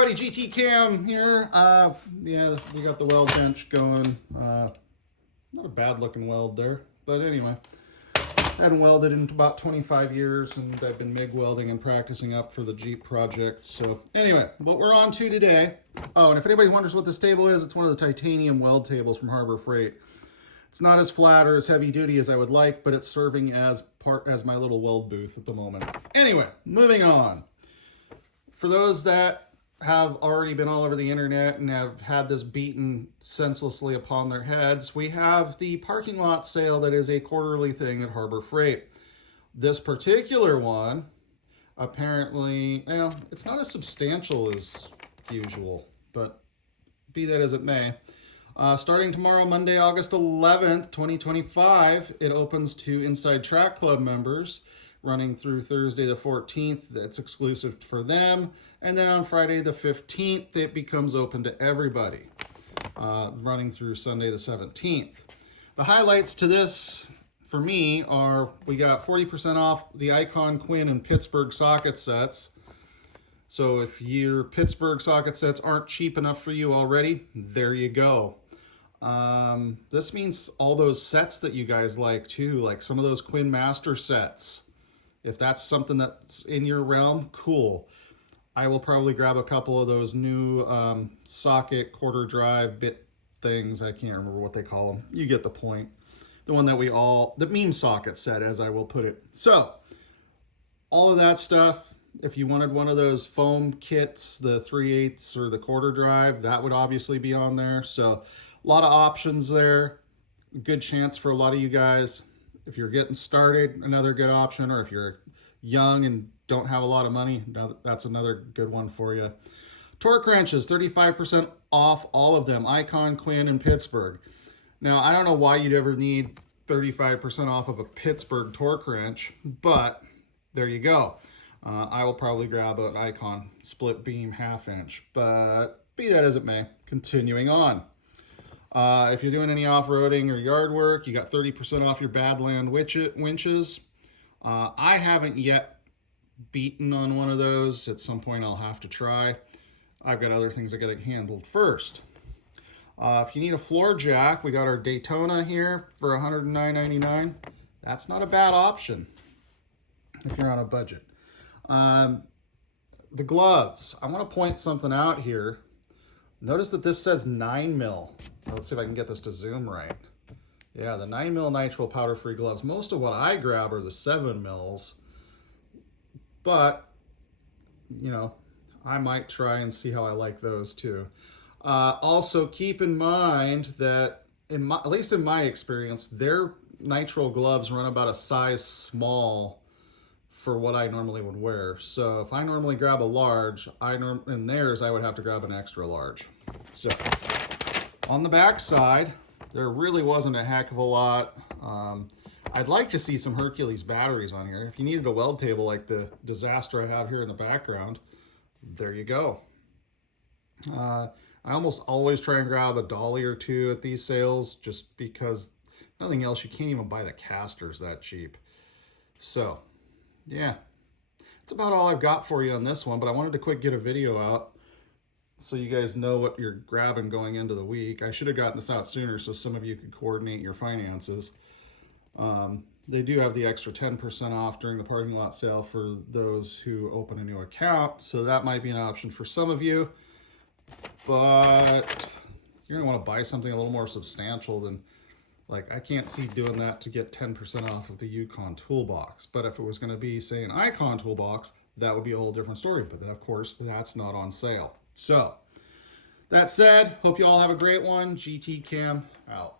everybody, GT Cam here. Yeah, we got the weld bench going. Not a bad looking weld there, but anyway. I hadn't welded in about 25 years, and I've been MIG welding and practicing up for the Jeep project. So anyway, what we're on to today. Oh, and if anybody wonders what this table is, it's one of the titanium weld tables from Harbor Freight. It's not as flat or as heavy duty as I would like, but it's serving as my little weld booth at the moment. Anyway, moving on. For those that have already been all over the internet and have had this beaten senselessly upon their heads, we have the parking lot sale that is a quarterly thing at Harbor Freight. This particular one, apparently, well, it's not as substantial as usual, but be that as it may. Starting tomorrow, Monday, August 11th, 2025, it opens to Inside Track Club members, running through Thursday the 14th. That's exclusive for them. And then on Friday the 15th, it becomes open to everybody, running through Sunday the 17th. The highlights to this, for me, are we got 40% off the Icon, Quinn, and Pittsburgh socket sets. So if your Pittsburgh socket sets aren't cheap enough for you already, there you go. This means all those sets that you guys like too, like some of those Quinn Master sets. If that's something that's in your realm, cool. I will probably grab a couple of those new socket quarter drive bit things. I can't remember what they call them. You get the point. The one that the meme socket set, as I will put it. So, all of that stuff, if you wanted one of those foam kits, the 3/8 or the quarter drive, that would obviously be on there. So, a lot of options there. Good chance for a lot of you guys. If you're getting started, another good option, or if you're young and don't have a lot of money, that's another good one for you. Torque wrenches, 35% off all of them, Icon, Quinn, and Pittsburgh. Now, I don't know why you'd ever need 35% off of a Pittsburgh torque wrench, but there you go. I will probably grab an Icon split beam 1/2 inch, but be that as it may, continuing on. If you're doing any off-roading or yard work, you got 30% off your Badland winches. I haven't yet beaten on one of those. At some point I'll have to try. I've got other things I gotta handle first. If you need a floor jack, we got our Daytona here for $109.99. That's not a bad option if you're on a budget. The gloves. I want to point something out here. Notice that this says 9mm. Let's see if I can get this to zoom right. Yeah, the 9mm nitrile powder-free gloves. Most of what I grab are the 7mm. But, you know, I might try and see how I like those too. Also, keep in mind that, at least in my experience, their nitrile gloves run about a size small for what I normally would wear. So if I normally grab a large, in theirs I would have to grab an extra large. So on the back side, there really wasn't a heck of a lot. I'd like to see some Hercules batteries on here. If you needed a weld table like the disaster I have here in the background, there you go. I almost always try and grab a dolly or two at these sales, just because nothing else, you can't even buy the casters that cheap. So yeah, that's about all I've got for you on this one, but I wanted to quick get a video out so you guys know what you're grabbing going into the week. I should have gotten this out sooner so some of you could coordinate your finances. They do have the extra 10% off during the parking lot sale for those who open a new account, so that might be an option for some of you, but you're gonna want to buy something a little more substantial than, like, I can't see doing that to get 10% off of the Yukon toolbox. But if it was going to be, say, an Icon toolbox, that would be a whole different story. But of course, that's not on sale. So, that said, hope you all have a great one. GT Cam out.